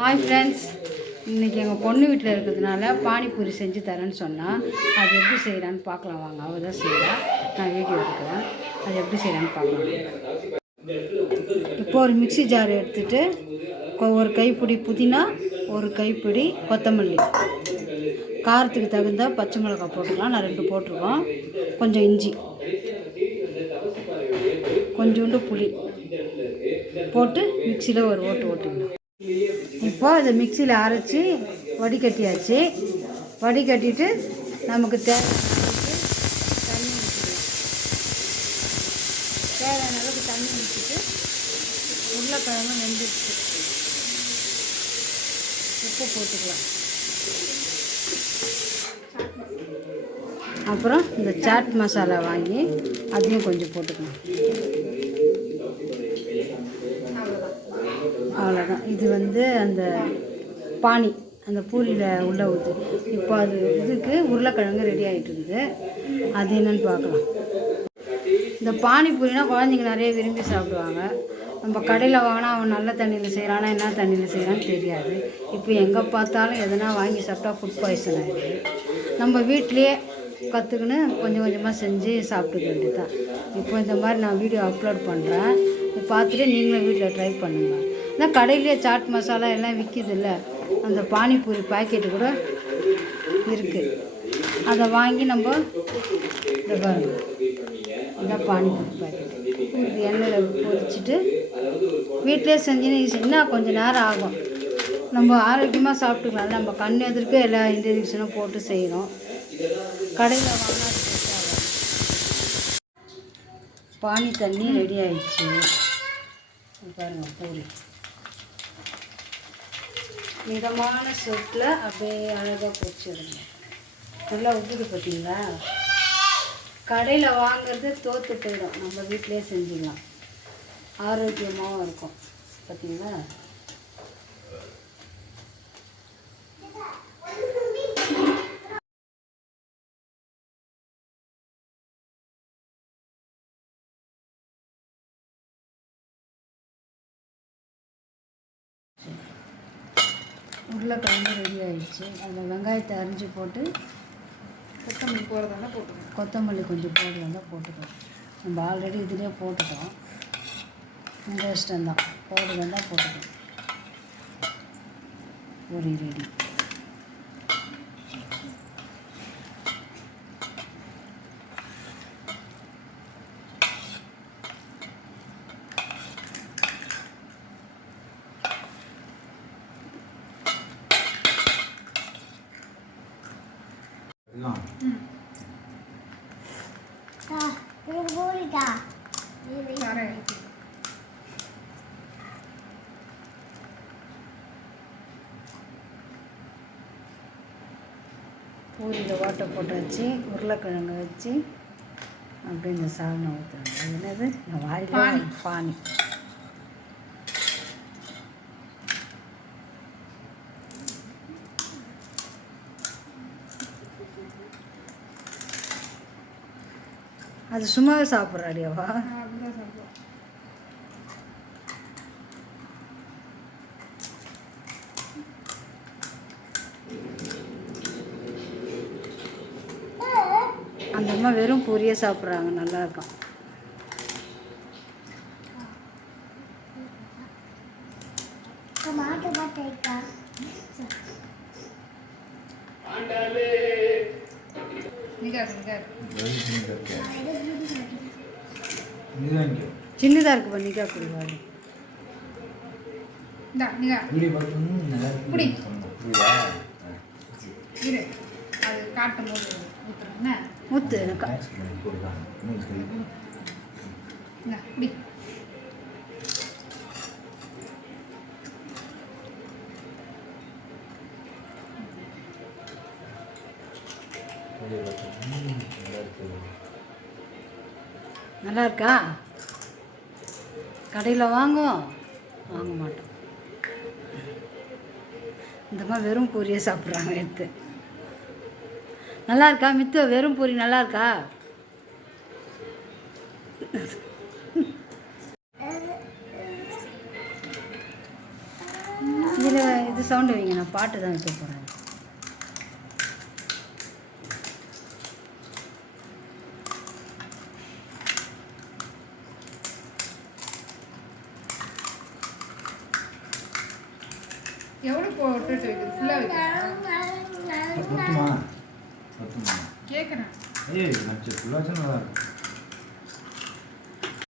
Hi friends, இன்றைக்கி எங்கள் பொண்ணு வீட்டில் இருக்கிறதுனால பானிபூரி செஞ்சு தரேன்னு சொன்னால் அது எப்படி செய்கிறான்னு பார்க்கலாம் வாங்க. அவள் தான் செய்கிறா, நான் வீடியோ எடுக்கிறேன். அது எப்படி செய்கிறான்னு பார்க்கலாம். இப்போ ஒரு மிக்சி ஜார் எடுத்துகிட்டு ஒரு கைப்பிடி புதினா, ஒரு கைப்பிடி கொத்தமல்லி, காரத்துக்கு தகுந்த பச்சை மிளகாய் போட்டுக்கலாம். நான் 2 போட்டிருக்கோம். கொஞ்சம் இஞ்சி, கொஞ்சோண்டு புளி போட்டு மிக்சியில் ஒரு ஓட்டுக்கணும். இப்போ இதை மிக்சியில் அரைச்சி வடிகட்டியாச்சு. வடிகட்டிட்டு நமக்கு தேவையான அளவுக்கு தண்ணி ஊற்றிட்டு உருளைக்கிழங்கு வெந்துடுச்சு, உப்பு போட்டுக்கலாம். அப்புறம் இந்த சாட் மசாலா வாங்கி அதையும் கொஞ்சம் போட்டுக்கலாம். அவ்வளோதான். இது அந்த பானி அந்த பூரியில் உள்ள ஊற்று. இப்போ அது இதுக்கு உருளைக்கிழங்கு ரெடி ஆகிட்டு இருக்குது. அது என்னென்னு பார்க்கலாம். இந்த பானிபூரினா குழந்தைங்க நிறைய விரும்பி சாப்பிடுவாங்க. நம்ம கடையில் வாங்கினா அவன் நல்ல தண்ணியில் செய்கிறானா என்ன தண்ணியில் செய்கிறான்னு தெரியாது. இப்போ எங்கே பார்த்தாலும் எதனா வாங்கி சாப்பிட்டா ஃபுட் பாய்சன் ஆகிடுது. நம்ம வீட்லேயே கற்றுக்குன்னு கொஞ்சம் கொஞ்சமாக செஞ்சு சாப்பிட்டுக்க வேண்டியது தான். இப்போ இந்த மாதிரி நான் வீடியோ அப்லோட் பண்ணுறேன், பார்த்துட்டு நீங்களும் வீட்டில் ட்ரை பண்ணுங்கள். ஆனால் கடையிலேயே சாட் மசாலா எல்லாம் விற்கிது இல்லை, அந்த பானிபூரி பாக்கெட்டு கூட இருக்குது. அதை வாங்கி நம்ம இதை பாருங்கள், இதான் பானிபூரி பாக்கெட்டு. இது எண்ணெயில் பொரிச்சிட்டு வீட்டிலே செஞ்சுன்னு இன்னும் கொஞ்சம் நேரம் ஆகும். நம்ம ஆரோக்கியமாக சாப்பிட்டுக்கலாம். நம்ம கண் எதிர்க்க எல்லா இன்க்ரீடியன்ஸும் போட்டு செய்யணும். கடையில் வாங்கினா பானி தண்ணி ரெடி ஆகிடுச்சு. பாருங்கள், பூரி மிதமான சூட்டில் அப்படியே அழகாக பொரிச்சிடுங்க. நல்லா உப்புது பார்த்தீங்களா? கடையில் வாங்குறது தோற்று போயிடும், நம்ம வீட்டிலே செஞ்சுக்கலாம். ஆரோக்கியமாகவும் இருக்கும். பார்த்தீங்களா? உருளைக்கிழங்கு ரெடி ஆகிடுச்சு. அதில் வெங்காயத்தை அரிஞ்சு போட்டு கொத்தமல்லி போடுறதால போட்டுக்கணும். கொத்தமல்லி கொஞ்சம் போடுறதா போட்டுக்கணும். நம்ம ஆல்ரெடி இதிலே போட்டுட்டோம். இந்த இஷ்டம்தான், போடுறதா போட்டுக்கணும். பொரி ரெடி. பூரியில் ஓட்டை போட்டு வச்சு உருளைக்கிழங்கு வச்சு அப்படியே இந்த சாதனை ஊற்றுறாங்க. அது என்னது, இந்த வாயில் பானி. அது சும்மாவே சாப்பிட்றாடியாவா? அந்த அம்மா வெறும் பூரியே சாப்பிட்றாங்க, நல்லாயிருக்கும். சின்னதாக இருக்கு பண்ணிக்கா குடிவாரு. ஊத்து நல்லா இருக்கா? கடையில் வாங்க மாட்டோம். இந்த மாதிரி வெறும் பூரியை சாப்பிட்றாங்க எடுத்து. நல்லா இருக்கா மித்து? வெறும் பூரி நல்லா இருக்கா? இதில் இது சவுண்டு வைங்க, நான் பாட்டு தான் வைக்க போகிறேன். எவ்வளோ போட்டு வைக்கிறது? ஃபுல்லாக வைக்கிறேன் கேட்குறேன். ஏய் நச்சு ஃபுல்லாக வச்சு நல்லா இருக்கும்.